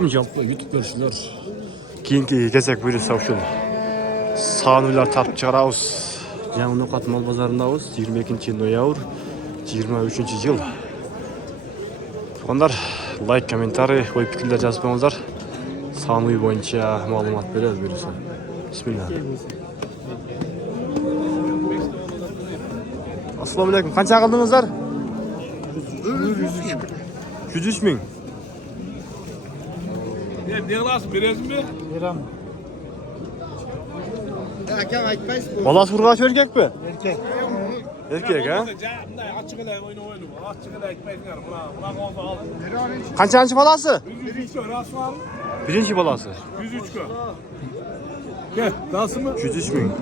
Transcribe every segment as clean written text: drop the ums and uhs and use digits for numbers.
Assalamualaikum жалпы YouTube көрушілер. Кейінгі кезек бұйырса ушул саануйлар тарып чыгарабыз. Жаңы Ноқат мал базарындабыз. 22 ноябрь 23 жыл. Туғандар, лайк, комментарий, ой пикирлер жазып қойыңыздар. Саануй боюнча маалымат беребиз бұйырса. Бисмилlah. Assalamualaikum. Қанша қылдыңыздар? 103 миң. Ne alasın biraz mı? Verem. Hakem aytmayız bu. Balası vurgaç erkek mi? Erkek. Erkek ha? Açık ele oyunu. Açık ele ekmek var. Buna olsa al. Kaçıncı balası? 103 kö. Nasıl var? Birinci balası. 103 kö. Gel. Nasıl mı? 103 ming.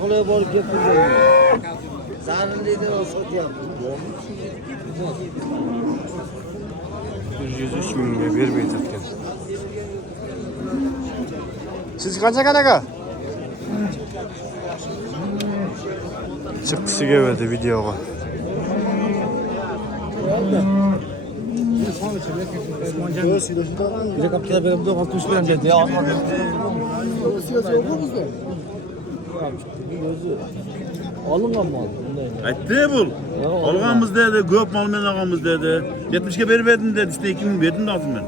Tolaya borip yapıyor. Zararlıydı o satıyor. 103 ming'e vermeyi tatken. Siz kaça kanaka? Çıkışı geldi videoga. Bize kapıda benim de 60 bilen dedi ya. Alıngan mı? Aytdı bul. Alğanımız dedi, köp mal men alğanımız dedi. 70'e verdim dedi, işte 2000 verdim de aldım ben.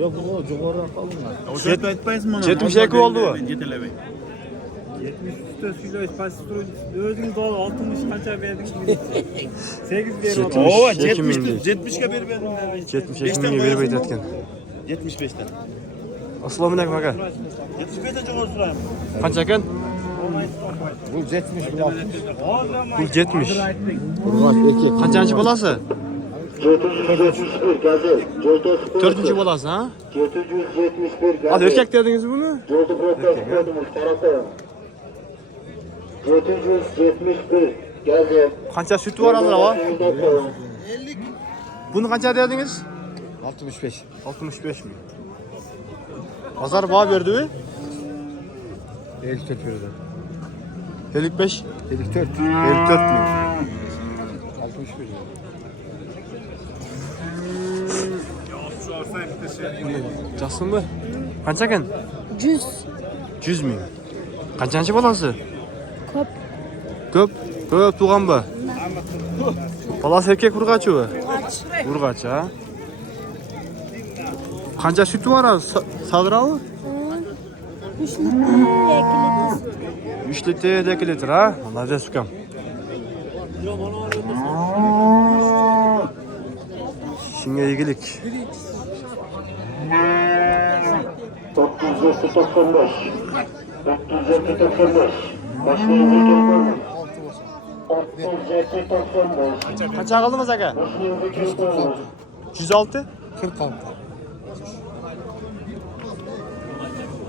Yok o joğara alıngan. O söz aytpaysın bana. 72 oldu bu. Ben yetelebey. 74 kilo pastor özünüz doğal 60 kança verdiniz. 8 verir o. Oo 72 ming 70'e verdim dedi. 72 ming'e vermeyi tatken. 75'ten. Assalamualaikum aka. 75'ten çok olsun abi. Kaça eken? Bu 70 bu. Bu 70. Urgaç erkek. Kaçıncı balası? 771 gazel. Dördüncü balası ha? 771 gazel. Hadi erkek dediniz bunu. Joldu protest koydumuz tarafı. 771 gazel. Kaça sütü var hazır ama? Bunu kaça dediniz? 65. 65 mi? Pazar bağ verdi mi? 54 verdi. 55. 54. 54 mi? 61. Jasın mı? Kaça eken? 100 100 ming. Kaçıncı balası? köp Köp. Köp tuğan mı? Balası erkek urgaçı mı? kaç Urgaç ha? Kanca sütü var ha? Sadıra mı? 3 litre 3 litre 2 litre ha? Allah da sükam. Şimdi ilgilik. 995. 995. Başlayın bir 995. Kaça kaldınız aga? 106? 46.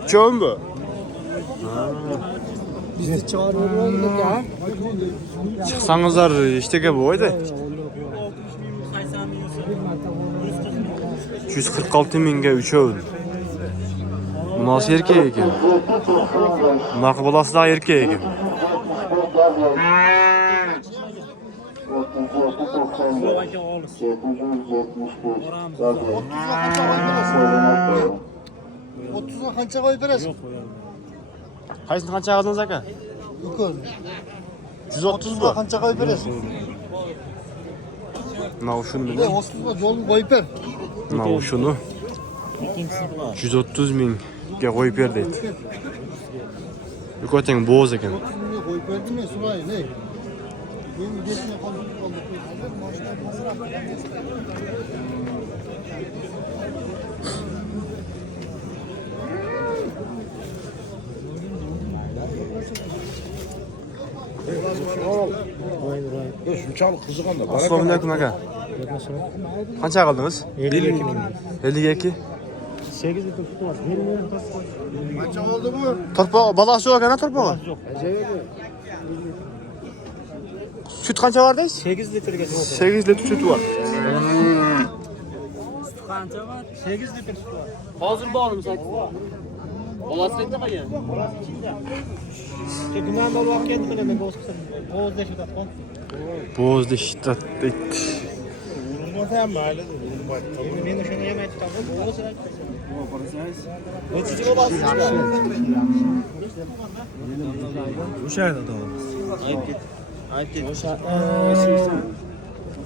Çoğun bu. Bizi çağırıyorlar ya. Çıksanızlar işteke bu oydu. 146 ming'e 3 öğün. Bu nasıl erkek eken? Bunakı balası da erkek eken. 30'a kança koy biraz. Yok Kaysını kança kaldınız aga? Yok. 130 bu. Kança koy biraz. Navuşunu Ne bile. olsun da yolun koyup ver. Navuşunu 130 ming'e koyup ver deydi. Yukarıdan boğaz eken. Ne koyup verdin mi Surayı ne? Benim geçine kaldı. Şu çalık kızıkan da. Assalamualaikum aga. Kaça kaldınız? 52 bin. 52. 8 litre sütü var. Kança oldu mu? Torpa balası yok ana torpa. Süt kança var deyiz? 8 litre getir. 8 litre süt var. Kanca var. 8 litre sütü var. Hazır bağlı mı satın? Günahında olup kendime ne bozkısın. Boğaz deşi tatman. Boz diştat deydi. Vurulmasa mı öyle? Ben de şunu yemeğe tutardım. Boğaz deşi.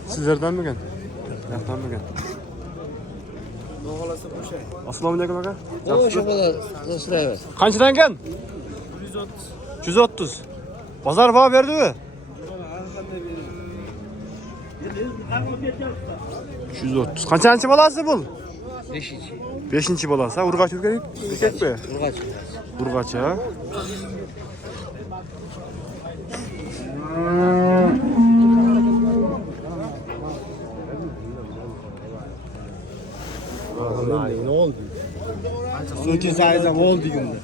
Sizlerden mi gel? Yaktan mı gel? Assalamu alaikum aka. O şokola dostlar evet. Qanchadan gel? 130. Pazar bağı verdi mi? 130. Qancha balasi bu? 5. balasi. Ha, urg'ach urgan erkakmi? Urg'ach. Urg'ach ha. Ne oldu? So'nggi sayzam oldu günde.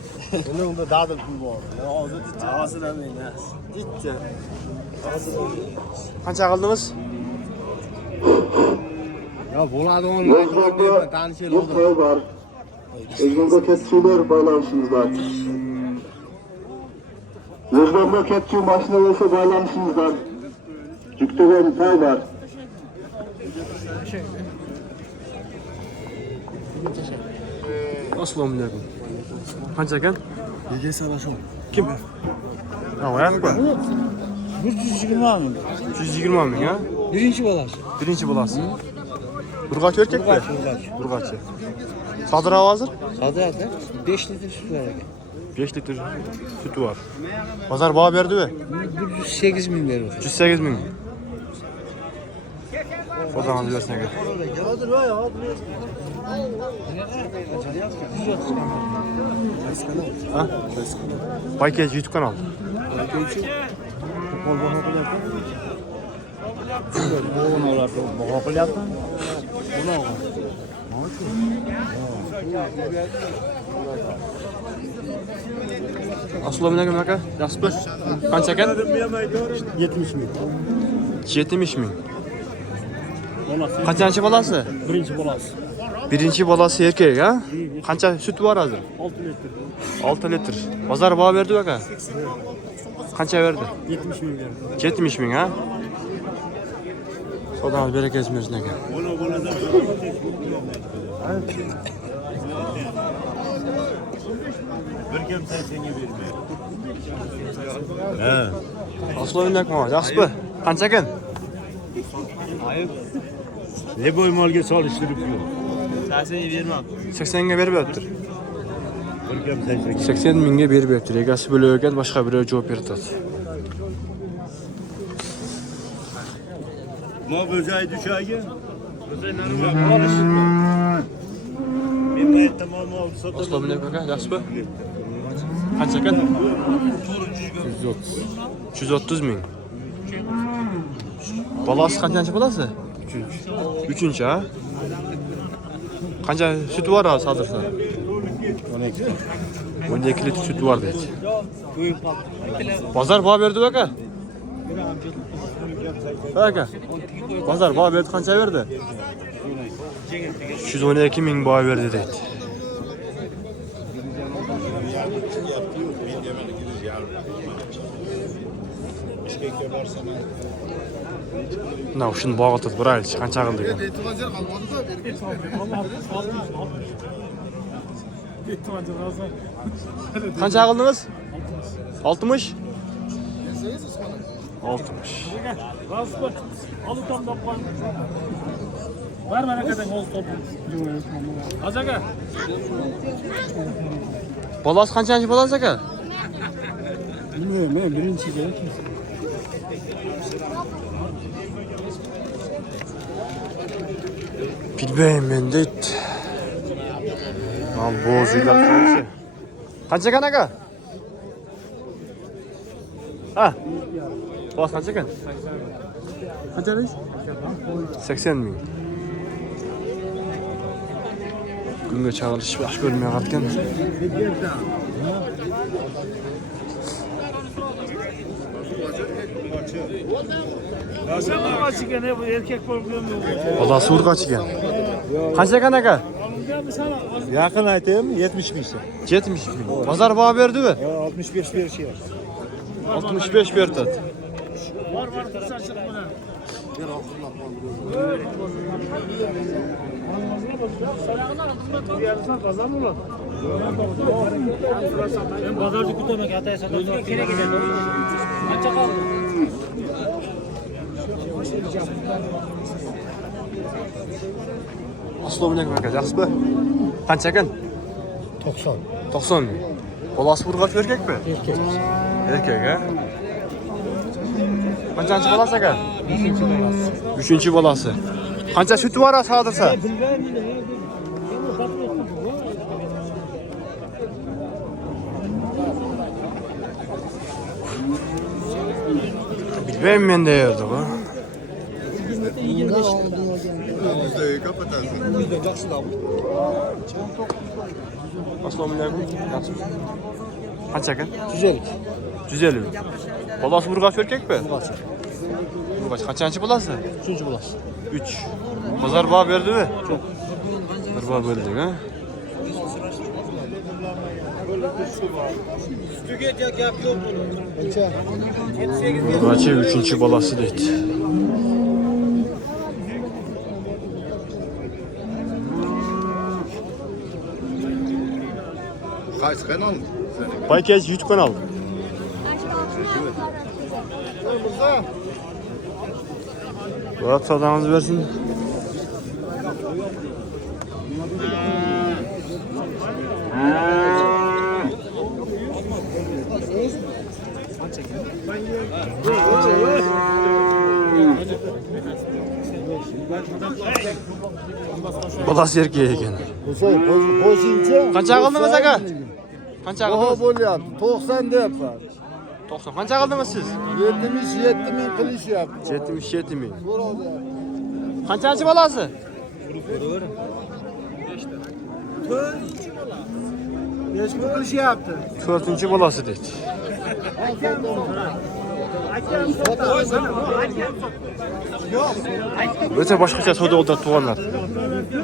Bunun da daha da pul var. Hozir hozir ham emas. Bitta. Qancha qildingiz? Ya bo'ladi onu. Yozganda Tanışır bir oldu. toy var. Elimde kepçeler bağlamışsınız var. Yozganda kepçe maşinesi bağlamışsınız var. Yüklenen toy var. Assalomu alaykum. Qancha ekan? Nega sarashon? Kim? Ha, oyoqqa. 120 ming. 120 ming ha? Birinchi bolasi. Birinchi bolasi. Urg'ach erkakmi? Urg'achi. Sodir hozir? Sadrada 5 litr süt var ekan. 5 litr sütü var. Pazar bağı verdi mi? 108 ming veriyor. 108 ming. Sodan versin ekan. Ha? Baykej YouTube kanal. Assalomu alaykum aka. Yaxshimi? Qancha ekan? 70 ming. 70 ming. Qancha bolasi? Birinchi bolasi. Birinchi bolasi erkak ha? Qancha süt var hozir? 6 litr. 6 litr. Pazar bağı verdi aka. Qancha verdi? 70 ming verdi. 70 ming ha? Sodan bereketli versin aka. Assalomu alaykum aka. Yaxshimi? Qancha ekan? Ne boy malga solishtirib yo'q. 80 ga berib yotdir. 80 mingga berib yotdir. Egasi bo'lib ekan, boshqa biri javob beradi. Ma bo'zay düşagi. Men aytaman olsa Assalomu alaykum aka. Yaxshimi? Qancha ekan? 130 ming. Bolasi qancha bolasi? 3. Ha? Qancha sütü var ha hozirda? 12. 12 litr sütü var deydi. Pazar bağı verdi aka. Aka. Pazar bağı verdi qancha verdi? 112 ming bağı verdi deydi. Nah, şunu bağlatır buraya. Qancha qildi ekan? Qancha qildingiz? 60? 60. Rasbı. Alı tam da koy. Var mı ne kadar olsun topu? Azaka. Bolasi qanchанчы bolasi aka? Bilmiyorum ben birinci gerek. Bilmeyim ben deydi. Al bozuylar qancha? Qancha ekan aka? Ha? Bolasi qancha ekan? Qancha deysiz? 80 ming. Kunga chaqirish baxt ko'rmay qolgan. Sen ne var ne bu erkek problemi yok. Bolasi urg'ach ekan. Qancha ekan aka? Yakın aytayım 70 bin. 70 bin. Pazar bağı verdi mi? 65 bir şey. 65 verdi. Ben pazarcı kutumak hataya satıyorum. Özgür kere gidelim. Kaça kaldı? Aslı bilen bakacak. Yaxşı mı? Qancha ekan? 90. 90 bin. Bolası burg'at erkek mi? Erkek. Erkek ha? Qanchasi bolasi aka? 3. balası. 3-chi bolasi. Qancha sütü var ha sağdırsa? Bilmem men de yerdi bu. Assalomu alaykum. Yaxshi. Qancha ekan? 150. 150 bin. Bolasi burg'at erkek mi? Balası. Burg'at qanchasi bolasi? 3. balası. 3. Pazar bağı verdi mi? Çok. Bir bağı verdik ha. Burg'atchi 3-chi bolasi deydi. Qaysi kanal? Baykaz YouTube kanalı. Murat sadanızı versin. Balası erkeği ekan. Boşincha. Qancha qildingiz aka? Qancha Oha qildingiz? bo'lyapti. 90 deyapman. 90. Qancha qildingiz siz? 77 bin qilishyapti. 77 ming. So'radi. Qanchasi bolasi? 5 bin qilishyapti. 4-chi bolasi deydi. Öte başkaça soda oldu tuğanlar.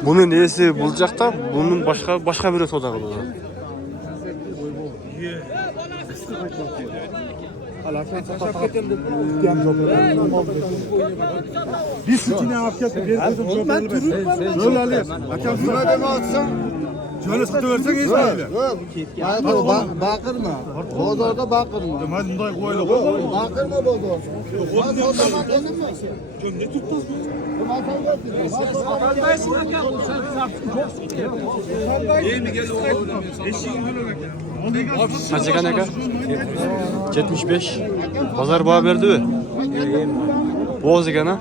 Bunun neyse bulacak da bunun başka biri soda kılıyor. Biz sütüne afiyet bir kızım ben turun şöyle alayım. Hakem şuna deme atsan. Şöyle sıkı versen iyi böyle. Yok. Bakırma. Bozorda bakırma. Hadi bunday koyla. Bakırma bozor. Ben o zaman dedim mi? Ne tutmaz mı? Kaç ne kadar? 75. Pazar bağı verdi mi? Boğaz ekana.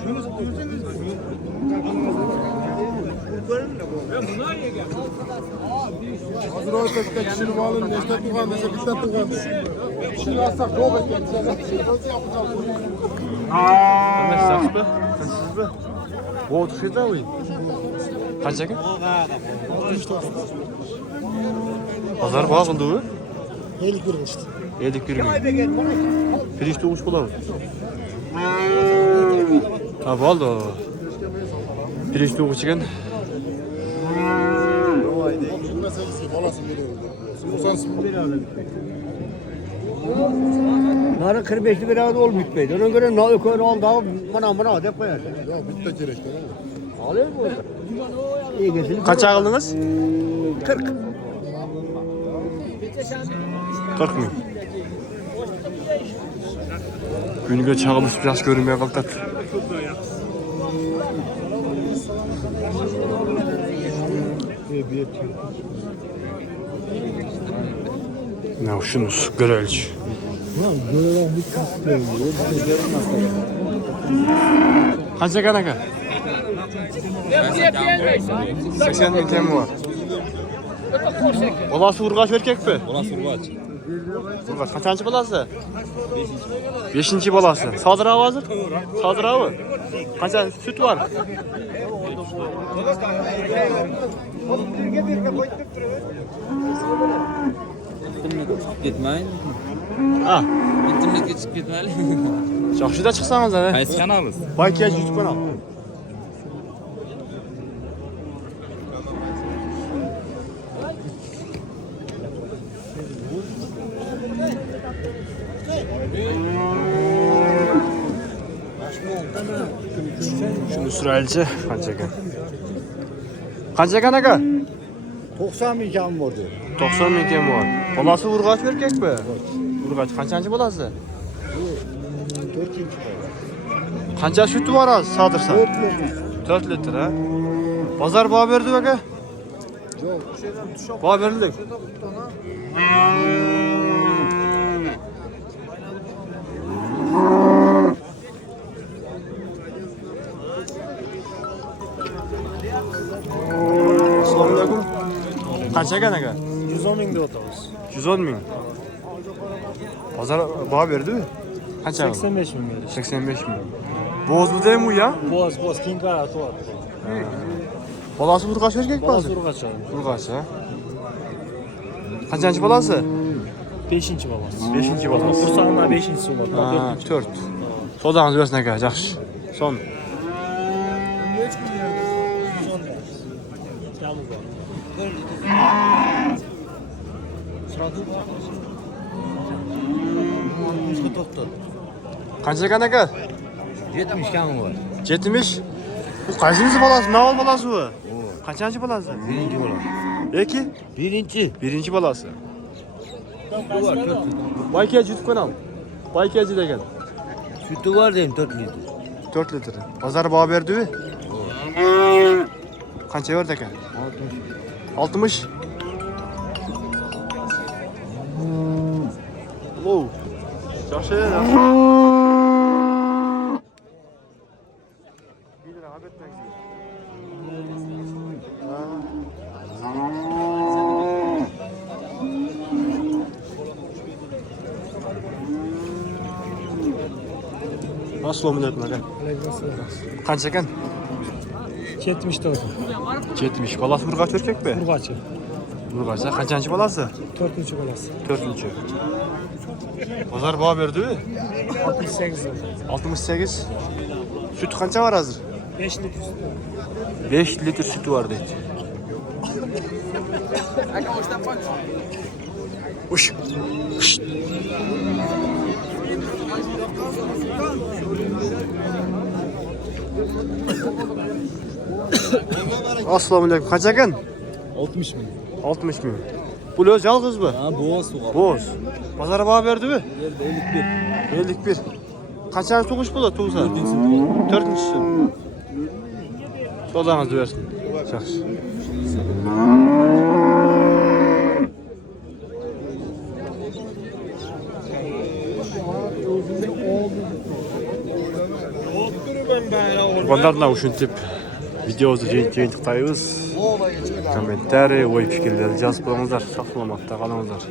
Hazır ortada kişinin malını neşte tuğan dese bitte tuğan dese. Şimdi yazsak yok etken. Ömer saksı be. Sensiz be. Boğaz tutuydu abi. Kaç eka? Pazar bağı kıldı mı? 50 kuruş işte. Yedik bir gün. Pirinç doğuş bulalım. Ha oldu. Pirinç doğuş çıkan. Narı 45'li bir arada olmuyor beydi. Ona göre ne ökör oldu bana de koyar. Ya bitti gerek değil mi? Alıyor mu? İyi geçin. Kaç aldınız? 40. 40 mı? Günüge çağımız biraz görünmeye kalktat. Ne şunuz görelci. Kaç eka naka? 80 bin temi var. Olası urgaç erkek mi? Olası urgaç. Urgaç kaçıncı balası? 5. balası. Sadır avı hazır? Sadır avı. Kaça süt var? Gitmeyin. Ha. İnternetga chiqib ketmaylik. Yaxshida chiqsangiz ha. Qaysi kanalimiz? Baykaz YouTube kanal. Suraylıcı qancha ekan? Qancha ekan aka? 90 ming kam bo'ldi. 90 ming ekan bor. Bolasi urg'och erkakmi? Urg'och qanchanchi bolasi? 4-chi. Qancha suti bor hozir sodirsan? 4 litr ha? Bozor baho berdi aka? Yo'q. Baho berildi. Assalomu alaykum. Qancha ekan aka? 110 ming deb o'tamiz. 110 ming. Bozor baho berdi-mi? Qancha? 85 ming berdi. 85 ming. Bo'z budaymi u ya? Boz, King Kara to'g'ri. Bolasi urg'och erkak Bolasi bo'lsa? urg'och. Urg'och ha? Qancha bolasi? 5-chi bolasi. 5-chi bolasi. Kursog'ima 5-chisi bor. Ha, 4. Sodağınız versin aka, yaxshi. Son. Qancha ekan aka? 70 kam var. 70. Bu qaysinisi bolasi? Navol bolasi bu? Qanchanchi bolasi? Birinci bola. Eki? Birinchi bolasi. Bayka YouTube kanal. Bayka degan. Sütü var diyeyim 4 litre. 4 litr. Bozor baho berdi-mi? Qancha berdi aka? 60. Low. Yaxshi, yaxshi. Assalomu alaykum aka. Qancha ekan? 74. 70. Bolasi urg'och erkakmi? Urg'ochi. Urg'och. Qanchanchi bolasi? 4-chi bolasi. 4-chi. Bozor baho berdi-mi? 68. 68. Süt qancha var hozir? 5 litr. 5 litr sütü var deydi. Uş. Uş. Assalomu alaykum. Qancha ekan? 60 ming. 60 ming. Bu öz yalnız mı? Ha, boz to'g'ri. Boz. Bozora baho berdi-mi? 51. 51. Qanchani tug'ish bo'ladi tug'sa? 4-chi. Sodağınızı versin. Yaxshi. Qondarlar ушинтип видеоmizni жыйынтыктайбыз. Комментарий, ой пикирлерди жазып коюңуздар. Сак саламатта калыңыздар.